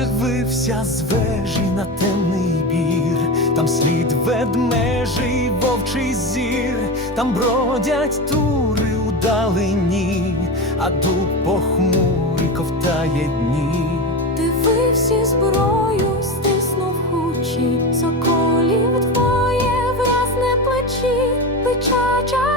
дивився з вежі на темний бір, там слід ведмежий вовчий зір, там бродять тури у далині, а дуб похмурий ковтає дні. Дивився зброю, стиснув хучі, соколів двоє враз не плечі, печача.